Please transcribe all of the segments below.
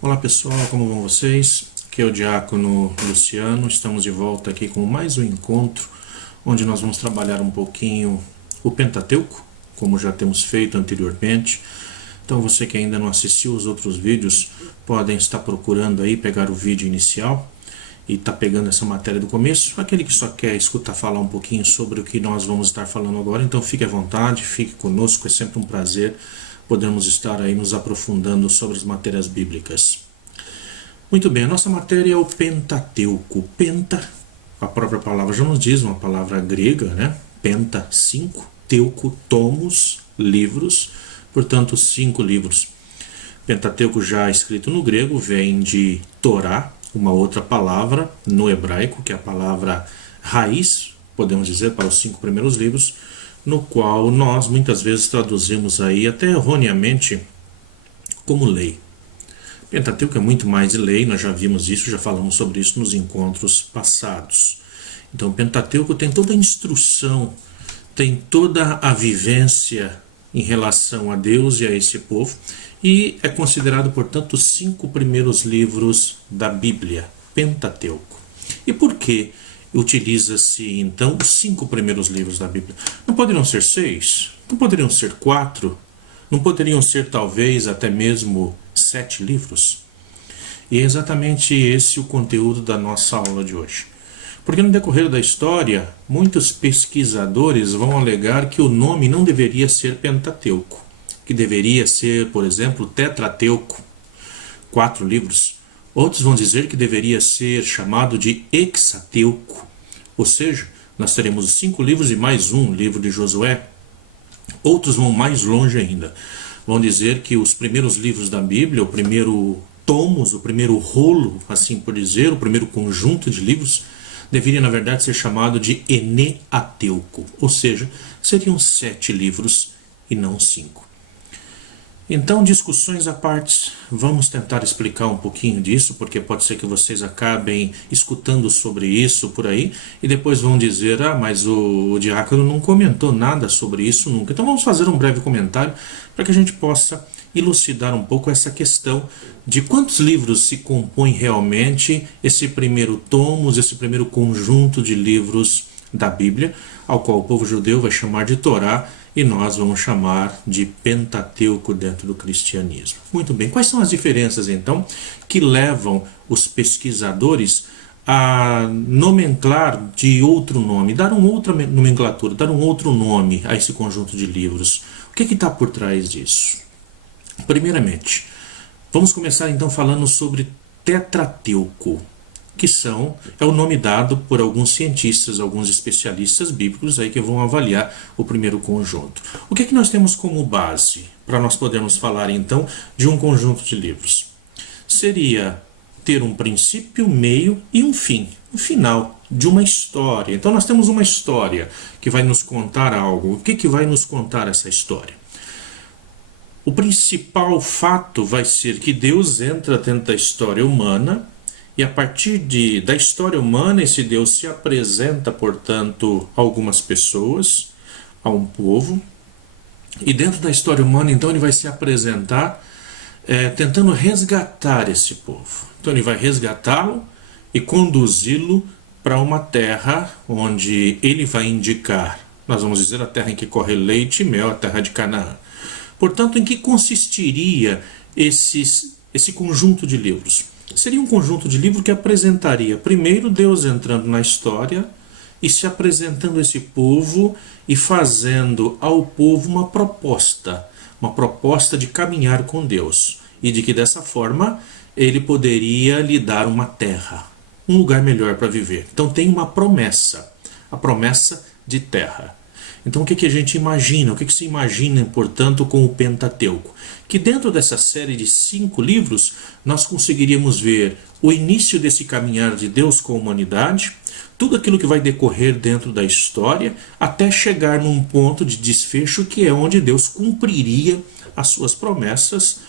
Olá pessoal, como vão vocês? Aqui é o Diácono Luciano, estamos de volta aqui com mais um encontro, onde nós vamos trabalhar um pouquinho o Pentateuco, como já temos feito anteriormente. Então você que ainda não assistiu os outros vídeos, podem estar procurando aí, pegar o vídeo inicial e tá pegando essa matéria do começo. Aquele que só quer escutar falar um pouquinho sobre o que nós vamos estar falando agora, então fique à vontade, fique conosco, é sempre um prazer podemos estar aí nos aprofundando sobre as matérias bíblicas. Muito bem, a nossa matéria é o Pentateuco. Penta, a própria palavra já nos diz, uma palavra grega, né? Penta, 5, teuco, tomos, livros, portanto 5 livros. Pentateuco, já escrito no grego, vem de Torá, uma outra palavra no hebraico, que é a palavra raiz, podemos dizer, para os 5 primeiros livros, no qual nós muitas vezes traduzimos aí, até erroneamente, como lei. Pentateuco é muito mais de lei, nós já vimos isso, já falamos sobre isso nos encontros passados. Então, Pentateuco tem toda a instrução, tem toda a vivência em relação a Deus e a esse povo, e é considerado, portanto, os 5 primeiros livros da Bíblia, Pentateuco. E por que utiliza-se, então, os 5 primeiros livros da Bíblia? Não poderiam ser 6? Não poderiam ser 4? Não poderiam ser, talvez, até mesmo 7 livros? E é exatamente esse o conteúdo da nossa aula de hoje. Porque no decorrer da história, muitos pesquisadores vão alegar que o nome não deveria ser Pentateuco, que deveria ser, por exemplo, Tetrateuco, 4 livros. Outros vão dizer que deveria ser chamado de Hexateuco, ou seja, nós teremos os 5 livros e mais um livro de Josué. Outros vão mais longe ainda, vão dizer que os primeiros livros da Bíblia, o primeiro tomos, o primeiro rolo, assim por dizer, o primeiro conjunto de livros, deveria na verdade ser chamado de Eneateuco, ou seja, seriam 7 livros e não 5. Então, discussões à parte, vamos tentar explicar um pouquinho disso, porque pode ser que vocês acabem escutando sobre isso por aí, e depois vão dizer, mas o diácono não comentou nada sobre isso nunca. Então vamos fazer um breve comentário, para que a gente possa elucidar um pouco essa questão de quantos livros se compõe realmente esse primeiro tomos, esse primeiro conjunto de livros da Bíblia, ao qual o povo judeu vai chamar de Torá, e nós vamos chamar de Pentateuco dentro do cristianismo. Muito bem, quais são as diferenças então que levam os pesquisadores a nomenclar de outro nome, dar uma outra nomenclatura, dar um outro nome a esse conjunto de livros? O que está por trás disso? Primeiramente, vamos começar então falando sobre Tetrateuco, que é o nome dado por alguns cientistas, alguns especialistas bíblicos aí que vão avaliar o primeiro conjunto. O que nós temos como base para nós podermos falar então de um conjunto de livros? Seria ter um princípio, meio e um fim, um final de uma história. Então nós temos uma história que vai nos contar algo. O que vai nos contar essa história? O principal fato vai ser que Deus entra dentro da história humana, e a partir da história humana, esse Deus se apresenta, portanto, a algumas pessoas, a um povo. E dentro da história humana, então, ele vai se apresentar tentando resgatar esse povo. Então ele vai resgatá-lo e conduzi-lo para uma terra onde ele vai indicar, nós vamos dizer, a terra em que corre leite e mel, a terra de Canaã. Portanto, em que consistiria esse conjunto de livros? Seria um conjunto de livros que apresentaria primeiro Deus entrando na história e se apresentando a esse povo e fazendo ao povo uma proposta de caminhar com Deus, e de que dessa forma ele poderia lhe dar uma terra, um lugar melhor para viver. Então tem uma promessa, a promessa de terra. Então o que a gente imagina? O que se imagina, portanto, com o Pentateuco? Que dentro dessa série de 5 livros, nós conseguiríamos ver o início desse caminhar de Deus com a humanidade, tudo aquilo que vai decorrer dentro da história, até chegar num ponto de desfecho que é onde Deus cumpriria as suas promessas,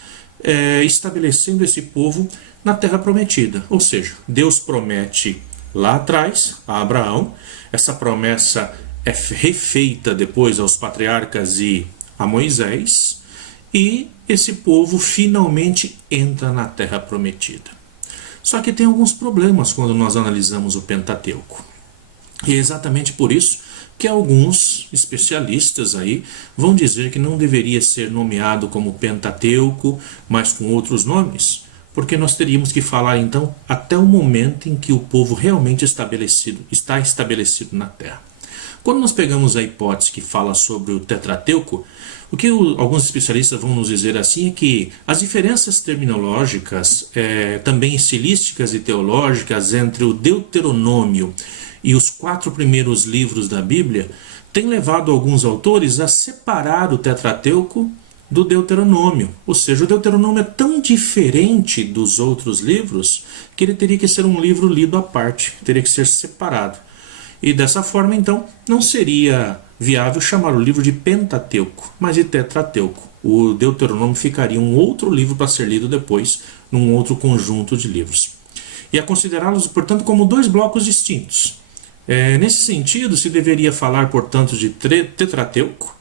estabelecendo esse povo na terra prometida. Ou seja, Deus promete lá atrás a Abraão, essa promessa é refeita depois aos patriarcas e a Moisés, e esse povo finalmente entra na Terra Prometida. Só que tem alguns problemas quando nós analisamos o Pentateuco. E é exatamente por isso que alguns especialistas aí vão dizer que não deveria ser nomeado como Pentateuco, mas com outros nomes, porque nós teríamos que falar então até o momento em que o povo realmente está estabelecido na terra. Quando nós pegamos a hipótese que fala sobre o Tetrateuco, o que alguns especialistas vão nos dizer assim é que as diferenças terminológicas, também estilísticas e teológicas entre o Deuteronômio e os 4 primeiros livros da Bíblia têm levado alguns autores a separar o Tetrateuco do Deuteronômio. Ou seja, o Deuteronômio é tão diferente dos outros livros que ele teria que ser um livro lido à parte, teria que ser separado. E dessa forma, então, não seria viável chamar o livro de Pentateuco, mas de Tetrateuco. O Deuteronômio ficaria um outro livro para ser lido depois, num outro conjunto de livros. E a considerá-los, portanto, como 2 blocos distintos. Nesse sentido, se deveria falar, portanto, de Tetrateuco,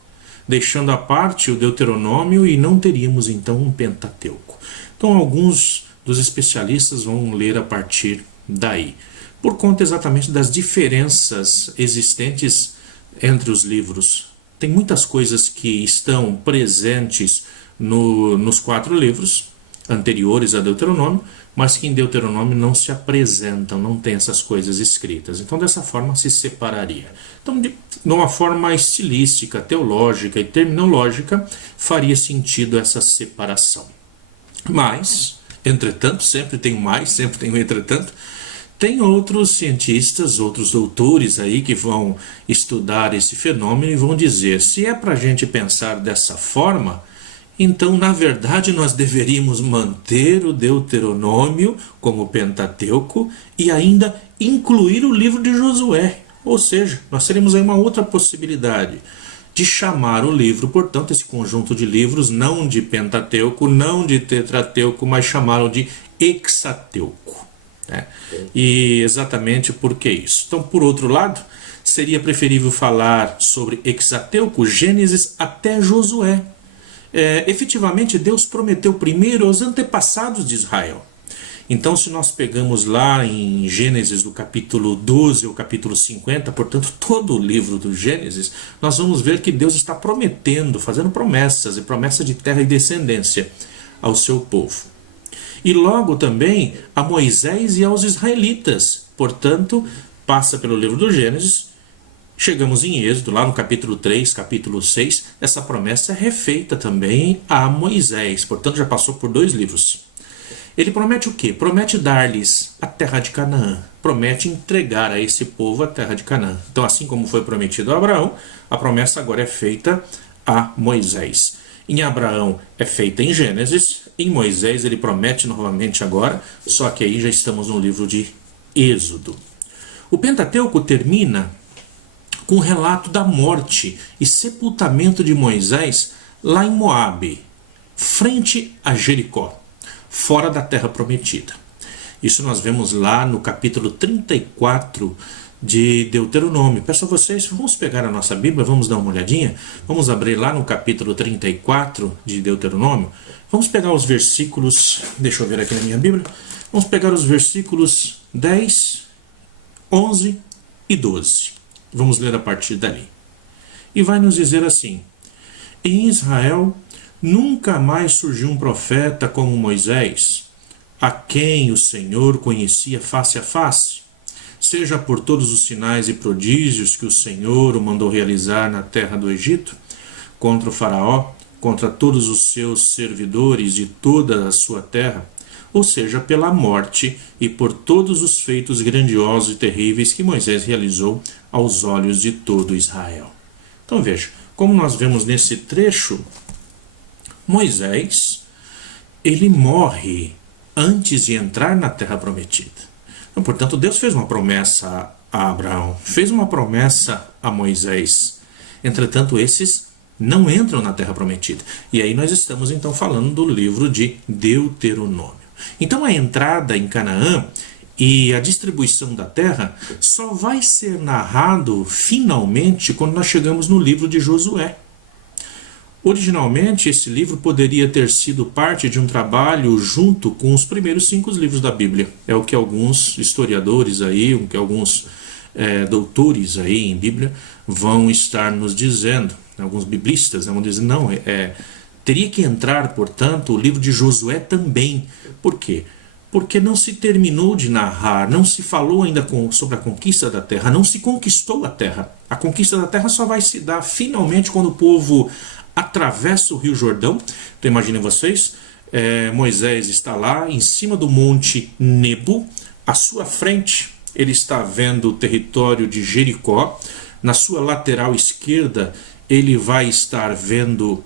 deixando à parte o Deuteronômio, e não teríamos, então, um Pentateuco. Então, alguns dos especialistas vão ler a partir daí, por conta exatamente das diferenças existentes entre os livros. Tem muitas coisas que estão presentes nos 4 livros anteriores a Deuteronômio, mas que em Deuteronômio não se apresentam, não tem essas coisas escritas. Então, dessa forma, se separaria. Então, de uma forma estilística, teológica e terminológica, faria sentido essa separação. Mas, entretanto, sempre tem um mais, sempre tem um entretanto, tem outros cientistas, outros doutores aí que vão estudar esse fenômeno e vão dizer, se é para a gente pensar dessa forma, então, na verdade, nós deveríamos manter o Deuteronômio como Pentateuco e ainda incluir o livro de Josué. Ou seja, nós teríamos aí uma outra possibilidade de chamar o livro, portanto, esse conjunto de livros, não de Pentateuco, não de Tetrateuco, mas chamá-lo de Hexateuco. E exatamente por que isso? Então, por outro lado, seria preferível falar sobre Hexateuco, Gênesis até Josué. Efetivamente, Deus prometeu primeiro aos antepassados de Israel. Então, se nós pegamos lá em Gênesis, do capítulo 12 ao capítulo 50, portanto, todo o livro do Gênesis, nós vamos ver que Deus está prometendo, fazendo promessas, e promessa de terra e descendência ao seu povo. E logo também a Moisés e aos israelitas. Portanto, passa pelo livro do Gênesis, chegamos em Êxodo, lá no capítulo 3, capítulo 6, essa promessa é refeita também a Moisés, portanto já passou por 2 livros. Ele promete o quê? Promete dar-lhes a terra de Canaã, promete entregar a esse povo a terra de Canaã. Então, assim como foi prometido a Abraão, a promessa agora é feita a Moisés. Em Abraão é feita em Gênesis, em Moisés ele promete novamente agora, só que aí já estamos no livro de Êxodo. O Pentateuco termina com o relato da morte e sepultamento de Moisés lá em Moabe, frente a Jericó, fora da terra prometida. Isso nós vemos lá no capítulo 34 de Deuteronômio. Peço a vocês, vamos pegar a nossa Bíblia, vamos dar uma olhadinha, vamos abrir lá no capítulo 34 de Deuteronômio, vamos pegar os versículos, deixa eu ver aqui na minha Bíblia, vamos pegar os versículos 10, 11 e 12. Vamos ler a partir dali. E vai nos dizer assim: em Israel nunca mais surgiu um profeta como Moisés, a quem o Senhor conhecia face a face, seja por todos os sinais e prodígios que o Senhor o mandou realizar na terra do Egito, contra o faraó, contra todos os seus servidores de toda a sua terra, ou seja, pela morte e por todos os feitos grandiosos e terríveis que Moisés realizou aos olhos de todo Israel. Então veja, como nós vemos nesse trecho, Moisés, ele morre antes de entrar na terra prometida. Então, portanto, Deus fez uma promessa a Abraão, fez uma promessa a Moisés. Entretanto, esses não entram na terra prometida. E aí nós estamos então falando do livro de Deuteronômio. Então a entrada em Canaã e a distribuição da terra só vai ser narrado finalmente quando nós chegamos no livro de Josué. Originalmente, esse livro poderia ter sido parte de um trabalho junto com os primeiros 5 livros da Bíblia. É o que alguns historiadores aí, o que alguns doutores aí em Bíblia vão estar nos dizendo. Alguns biblistas vão dizer, não, teria que entrar, portanto, o livro de Josué também. Por quê? Porque não se terminou de narrar, não se falou ainda sobre a conquista da terra, não se conquistou a terra. A conquista da terra só vai se dar finalmente quando o povo atravessa o Rio Jordão. Então imaginem vocês, Moisés está lá em cima do monte Nebo, à sua frente ele está vendo o território de Jericó, na sua lateral esquerda ele vai estar vendo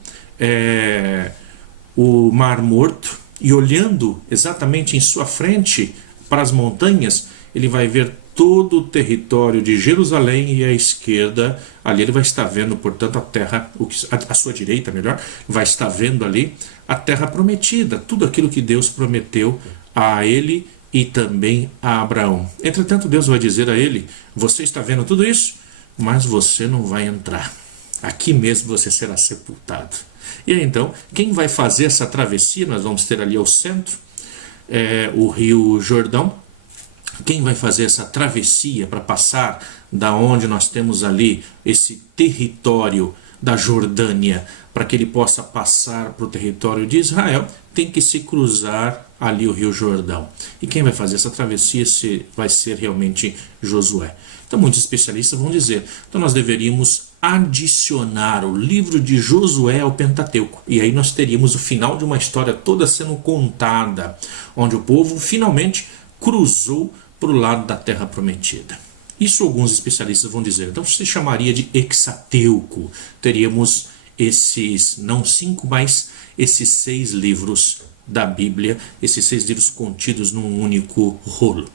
o Mar Morto, e olhando exatamente em sua frente para as montanhas, ele vai ver todo o território de Jerusalém, e à esquerda, ali ele vai estar vendo, portanto, a terra, à sua direita, melhor, vai estar vendo ali a terra prometida, tudo aquilo que Deus prometeu a ele e também a Abraão. Entretanto, Deus vai dizer a ele, você está vendo tudo isso, mas você não vai entrar. Aqui mesmo você será sepultado. E aí, então, quem vai fazer essa travessia? Nós vamos ter ali ao centro o Rio Jordão. Quem vai fazer essa travessia para passar da onde nós temos ali esse território da Jordânia, para que ele possa passar para o território de Israel, tem que se cruzar ali o Rio Jordão. E quem vai fazer essa travessia vai ser realmente Josué. Então muitos especialistas vão dizer, então nós deveríamos adicionar o livro de Josué ao Pentateuco. E aí nós teríamos o final de uma história toda sendo contada, onde o povo finalmente cruzou para o lado da terra prometida. Isso alguns especialistas vão dizer. Então se chamaria de Hexateuco. Teríamos esses, não 5, mas esses 6 livros da Bíblia, esses 6 livros contidos num único rolo.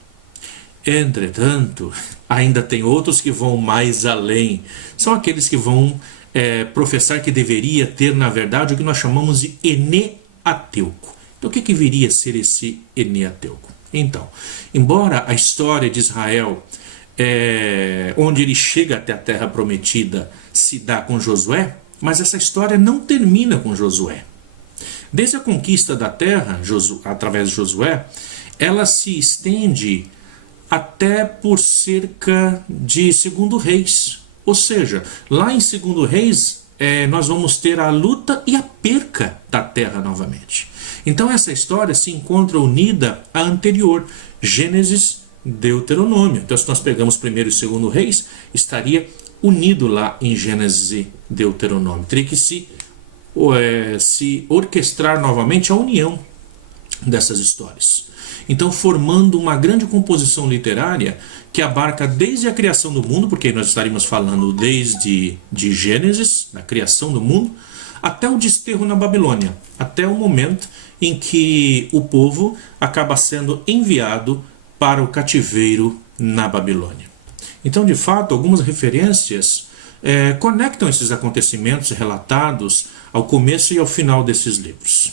Entretanto, ainda tem outros que vão mais além. São aqueles que vão professar que deveria ter, na verdade, o que nós chamamos de Eneateuco. Então, o que viria a ser esse Eneateuco? Então, embora a história de Israel, onde ele chega até a terra prometida, se dá com Josué, mas essa história não termina com Josué. Desde a conquista da terra, através de Josué, ela se estende até por cerca de 2 Reis. Ou seja, lá em 2 Reis, nós vamos ter a luta e a perca da terra novamente. Então essa história se encontra unida à anterior, Gênesis, Deuteronômio. Então se nós pegamos 1º e 2º Reis, estaria unido lá em Gênesis e Deuteronômio. Teria que se orquestrar novamente a união dessas histórias. Então formando uma grande composição literária que abarca desde a criação do mundo, porque nós estaríamos falando desde de Gênesis, da criação do mundo, até o desterro na Babilônia, até o momento em que o povo acaba sendo enviado para o cativeiro na Babilônia. Então, de fato, algumas referências conectam esses acontecimentos relatados ao começo e ao final desses livros.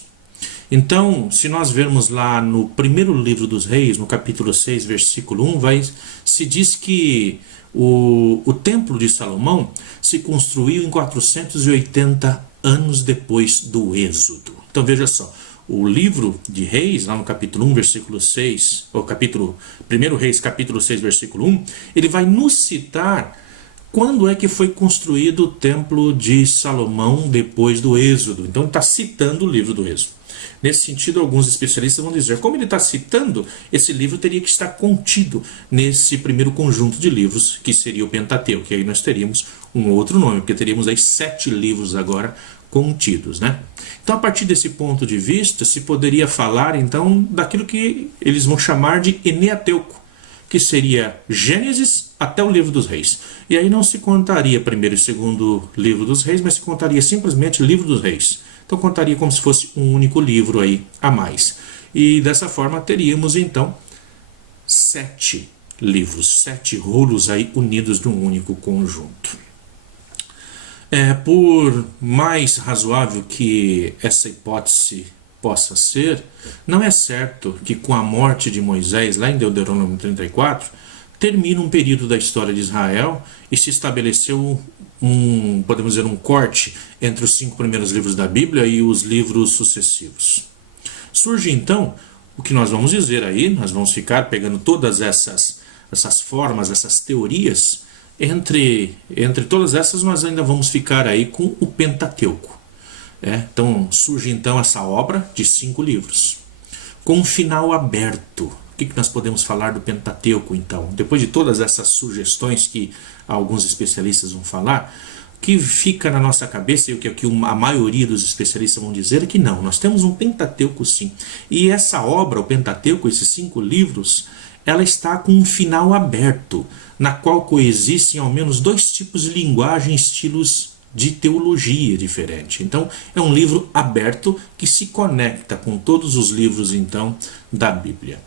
Então, se nós vermos lá no primeiro livro dos Reis, no capítulo 6, versículo 1, se diz que o templo de Salomão se construiu em 480 anos depois do Êxodo. Então veja só, o livro de Reis, lá no capítulo 1, versículo 6, ou capítulo 1 Reis, capítulo 6, versículo 1, ele vai nos citar quando é que foi construído o templo de Salomão depois do Êxodo. Então está citando o livro do Êxodo. Nesse sentido, alguns especialistas vão dizer, como ele está citando, esse livro teria que estar contido nesse primeiro conjunto de livros, que seria o Pentateuco, que aí nós teríamos um outro nome, porque teríamos aí 7 livros agora contidos, né? Então, a partir desse ponto de vista, se poderia falar, então, daquilo que eles vão chamar de Eneateuco, que seria Gênesis até o livro dos Reis. E aí não se contaria primeiro e segundo livro dos Reis, mas se contaria simplesmente livro dos Reis. Então contaria como se fosse um único livro aí a mais. E dessa forma teríamos então 7 livros, 7 rolos aí unidos num único conjunto. Por mais razoável que essa hipótese possa ser, não é certo que com a morte de Moisés, lá em Deuteronômio 34, termina um período da história de Israel e se estabeleceu podemos dizer, um corte entre os 5 primeiros livros da Bíblia e os livros sucessivos. Surge então o que nós vamos dizer aí, nós vamos ficar pegando todas essas formas, essas teorias, entre todas essas nós ainda vamos ficar aí com o Pentateuco. Então surge então essa obra de 5 livros, com um final aberto. O que nós podemos falar do Pentateuco, então? Depois de todas essas sugestões que alguns especialistas vão falar, o que fica na nossa cabeça, e o que a maioria dos especialistas vão dizer, é que não, nós temos um Pentateuco sim. E essa obra, o Pentateuco, esses 5 livros, ela está com um final aberto, na qual coexistem ao menos 2 tipos de linguagem, estilos de teologia diferente. Então, é um livro aberto que se conecta com todos os livros, então, da Bíblia.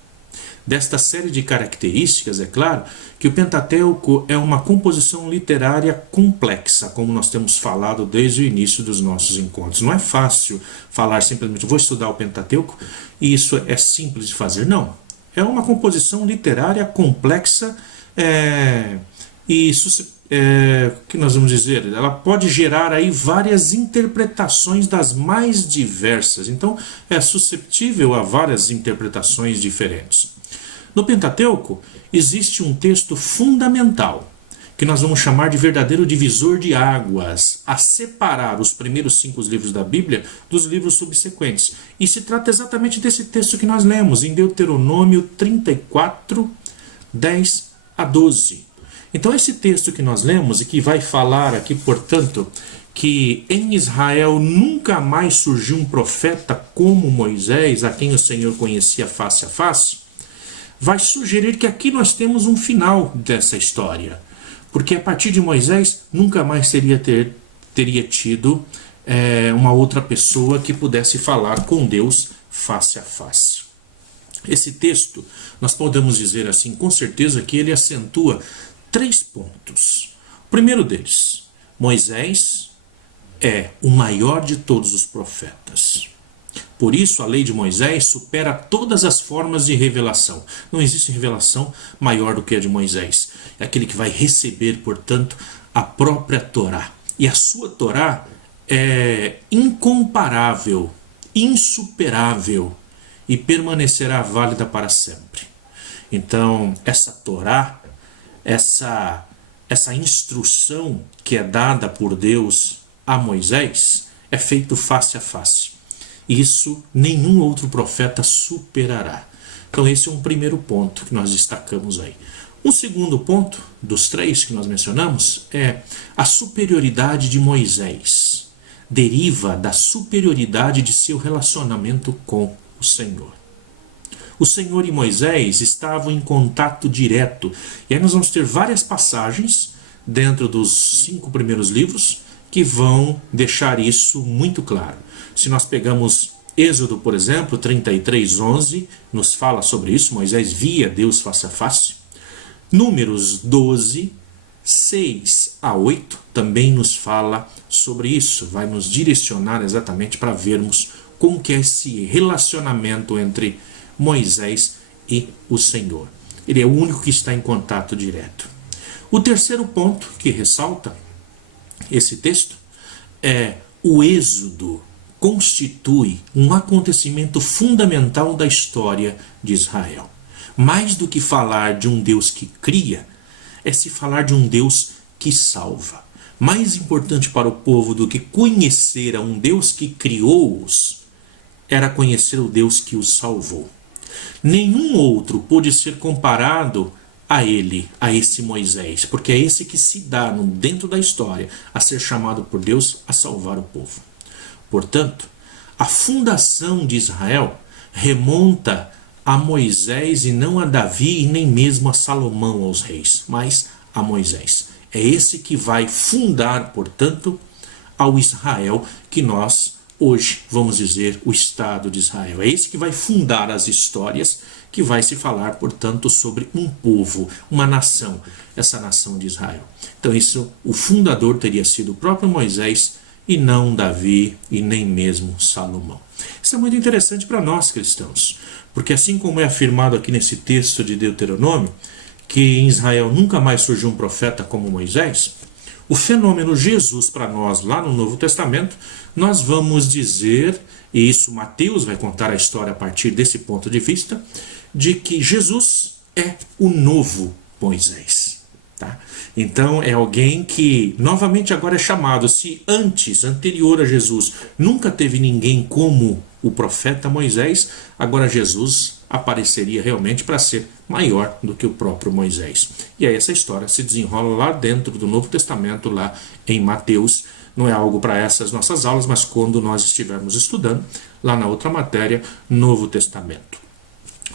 Desta série de características, é claro que o Pentateuco é uma composição literária complexa, como nós temos falado desde o início dos nossos encontros. Não é fácil falar simplesmente, vou estudar o Pentateuco e isso é simples de fazer. Não. É uma composição literária complexa que nós vamos dizer, ela pode gerar aí várias interpretações das mais diversas. Então, é susceptível a várias interpretações diferentes. No Pentateuco, existe um texto fundamental, que nós vamos chamar de verdadeiro divisor de águas, a separar os primeiros 5 livros da Bíblia dos livros subsequentes. E se trata exatamente desse texto que nós lemos, em Deuteronômio 34, 10 a 12. Então esse texto que nós lemos, e que vai falar aqui, portanto, que em Israel nunca mais surgiu um profeta como Moisés, a quem o Senhor conhecia face a face, vai sugerir que aqui nós temos um final dessa história. Porque a partir de Moisés, nunca mais teria tido uma outra pessoa que pudesse falar com Deus face a face. Esse texto, nós podemos dizer assim, com certeza, que ele acentua 3 pontos. O primeiro deles, Moisés é o maior de todos os profetas. Por isso, a lei de Moisés supera todas as formas de revelação. Não existe revelação maior do que a de Moisés. É aquele que vai receber, portanto, a própria Torá. E a sua Torá é incomparável, insuperável e permanecerá válida para sempre. Então, essa Torá, essa instrução que é dada por Deus a Moisés, é feito face a face. Isso nenhum outro profeta superará. Então esse é um primeiro ponto que nós destacamos aí. Um segundo ponto, dos 3 que nós mencionamos, é a superioridade de Moisés. Deriva da superioridade de seu relacionamento com o Senhor. O Senhor e Moisés estavam em contato direto. E aí nós vamos ter várias passagens dentro dos 5 primeiros livros que vão deixar isso muito claro. Se nós pegamos Êxodo, por exemplo, 33:11, nos fala sobre isso, Moisés via Deus face a face. Números 12, 6 a 8, também nos fala sobre isso, vai nos direcionar exatamente para vermos como que é esse relacionamento entre Moisés e o Senhor. Ele é o único que está em contato direto. O terceiro ponto que ressalta esse texto é o Êxodo constitui um acontecimento fundamental da história de Israel. Mais do que falar de um Deus que cria, é se falar de um Deus que salva. Mais importante para o povo do que conhecer a um Deus que criou-os, era conhecer o Deus que os salvou. Nenhum outro pôde ser comparado a ele, a esse Moisés, porque é esse que se dá dentro da história a ser chamado por Deus a salvar o povo. Portanto, a fundação de Israel remonta a Moisés e não a Davi e nem mesmo a Salomão, aos reis, mas a Moisés. É esse que vai fundar, portanto, ao Israel que nós hoje vamos dizer o Estado de Israel. É esse que vai fundar as histórias, que vai se falar, portanto, sobre um povo, uma nação, essa nação de Israel. Então isso, o fundador teria sido o próprio Moisés e não Davi e nem mesmo Salomão. Isso é muito interessante para nós cristãos, porque assim como é afirmado aqui nesse texto de Deuteronômio, que em Israel nunca mais surgiu um profeta como Moisés, o fenômeno Jesus para nós lá no Novo Testamento, nós vamos dizer, e isso Mateus vai contar a história a partir desse ponto de vista, de que Jesus é o novo Moisés. Tá? Então é alguém que novamente agora é chamado, se antes, anterior a Jesus, nunca teve ninguém como o profeta Moisés, agora Jesus apareceria realmente para ser maior do que o próprio Moisés. E aí essa história se desenrola lá dentro do Novo Testamento, lá em Mateus. Não é algo para essas nossas aulas, mas quando nós estivermos estudando, lá na outra matéria, Novo Testamento.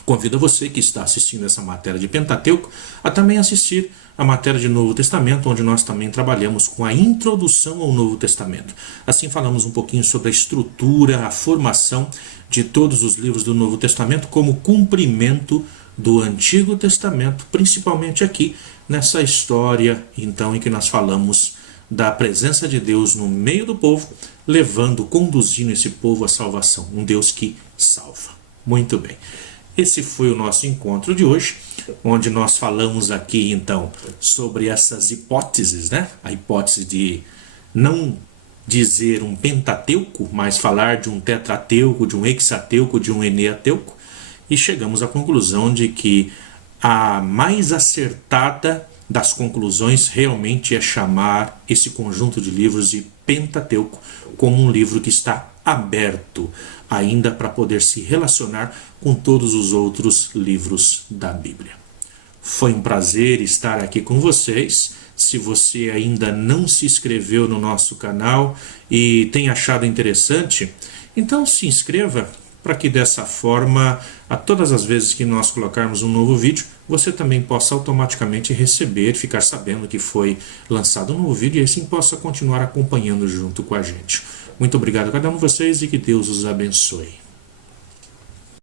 Convido você que está assistindo essa matéria de Pentateuco a também assistir a matéria de Novo Testamento, onde nós também trabalhamos com a introdução ao Novo Testamento. Assim falamos um pouquinho sobre a estrutura, a formação de todos os livros do Novo Testamento como cumprimento do Antigo Testamento, principalmente aqui nessa história então em que nós falamos da presença de Deus no meio do povo, levando, conduzindo esse povo à salvação, um Deus que salva. Muito bem. Esse foi o nosso encontro de hoje, onde nós falamos aqui então sobre essas hipóteses, né? A hipótese de não dizer um pentateuco, mas falar de um tetrateuco, de um hexateuco, de um eneateuco, e chegamos à conclusão de que a mais acertada das conclusões realmente é chamar esse conjunto de livros de Pentateuco como um livro que está aberto ainda para poder se relacionar com todos os outros livros da Bíblia. Foi um prazer estar aqui com vocês. Se você ainda não se inscreveu no nosso canal e tem achado interessante, então se inscreva para que dessa forma, a todas as vezes que nós colocarmos um novo vídeo, você também possa automaticamente receber, ficar sabendo que foi lançado um novo vídeo e assim possa continuar acompanhando junto com a gente. Muito obrigado a cada um de vocês e que Deus os abençoe.